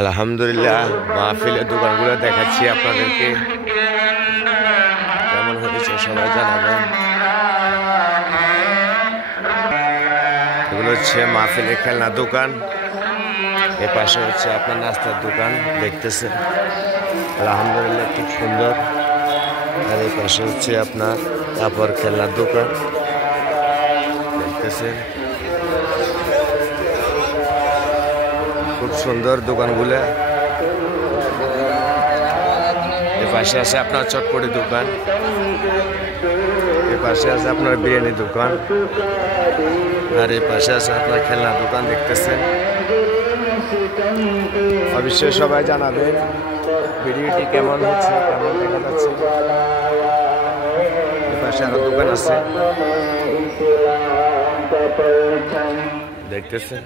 আলহামদুলিল্লাহ মাহফিলের দোকানগুলো দেখাচ্ছি আপনাদেরকে, কেমন হয়েছে সবাই জানাবেন। এগুলো হচ্ছে মাহফিলের খেলনা দোকান, এ পাশে হচ্ছে আপনার নাস্তার দোকান দেখতেছেন, আলহামদুলিল্লাহ খুব সুন্দর। আর এই পাশে হচ্ছে আপনার কাপড় খেলনার দোকান দেখতেছেন, খুব সুন্দর দোকানগুলো। এ পাশে আছে আপনার চটপটি দোকান, এ পাশে আছে আপনার বিরিয়ানি দোকান, আর এই পাশে আছে আপনার খেলনা দোকান দেখতেছেন। অবশ্যই সবাই জানাবেন ভিডিওটি কেমন হচ্ছে, কেমন দেখা যাচ্ছে। এ পাশে আরো দোকান আছে দেখতেছেন,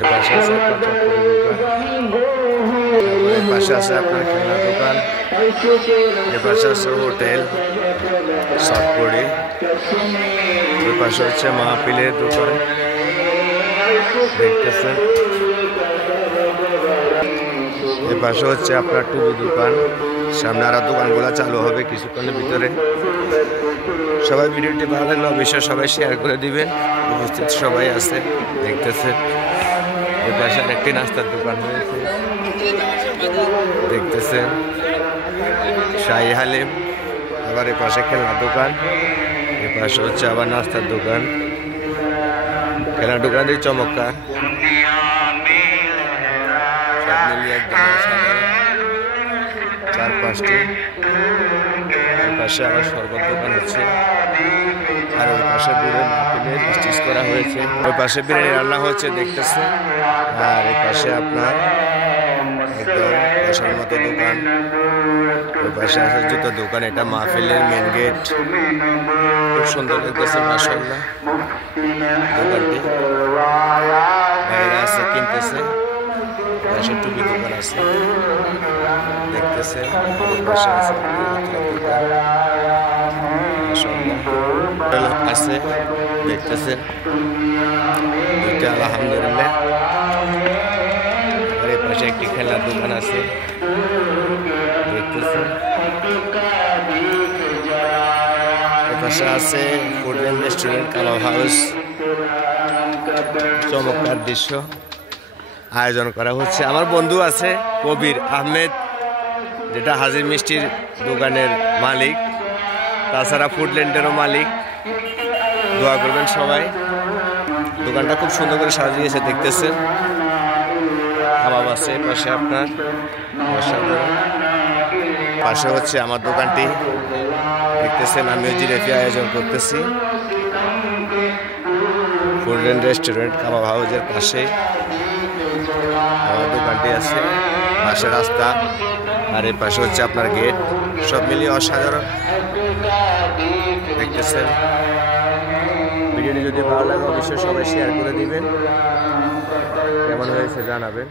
এ পাশে আছে আপনার চটপটি দোকান, এ পাশে আছে আপনার খেলনা দোকান, এ পাশে আছে হোটেল চটপটি, এ পাশে হচ্ছে মাহফিলের দোকান দেখতেছেন, এ পাশে হচ্ছে আপনার টুপি দোকান। সামনে আরো দোকানগুলো চালু হবে কিছুক্ষণের ভিতরে। সবাই ভিডিওটি ভালো লাগলে অবশ্যই সবাই শেয়ার করে দিবেন। উপস্থিত সবাই আছে দেখতেছেন। এ পাশে একটি নাস্তার দোকান হয়েছে দেখতেছেন, শাহী হালিম। আবার এ পাশে খেলনা দোকান, এ পাশে হচ্ছে আবার নাস্তার দোকান। খেলনা দোকান দিয়ে চমৎকার, সব মিলিয়ে একদম সাধারণ। 4-5টি। এর পাশে আবার শরবত দোকান হচ্ছে, আর ওই পাশে দূরে মাহফিলের স্টেজ করা হয়েছে। ওই পাশে বিরিয়ানি রান্না হচ্ছে দেখতেছে, আর এই পাশে আপনার একদম বসার মতো দোকান। ওই পাশে আছে জুতো দোকান, এটা মাহফিলের মেন গেট। খুব সুন্দর দেখতেছে মাশাআল্লাহ দোকানটি। বাইরে আছে কিনতেছে, পাশে টুপি দোকান আছে দেখতেছে, পাশে আছে আছে দেখতেছেন দুইটা আলহামদুলিল্লাহ। আর এই পাশে একটি খেলার দোকান আছে দেখতেছেন, এ পাশে আছে food and restaurant Kabab House. চমৎকার দৃশ্য আয়োজন করা হচ্ছে। আমার বন্ধু আছে কবির আহমেদ, যেটা হাজির মিষ্টির দোকানের মালিক, তাছাড়া ফুডল্যান্ডেরও মালিক। দোয়া করবেন সবাই। দোকানটা খুব সুন্দর করে সাজিয়েছে দেখতেছেন, কাবাব আছে পাশে আপনার, পাশে হচ্ছে আমার দোকানটি দেখতেছেন। আমিও জিলাপি আয়োজন করতেছি ফুড এন্ড রেস্টুরেন্ট কাবাব হাউসের পাশে আমার দোকানটি আছে, পাশে রাস্তা, আর এই পাশে হচ্ছে আপনার গেট। সব মিলিয়ে অসাধারণ দেখতেছেন। ভিডিওটি যদি ভালো লাগে অবশ্যই সবাই শেয়ার করে দিবেন, কেমন হয়েছে জানাবেন।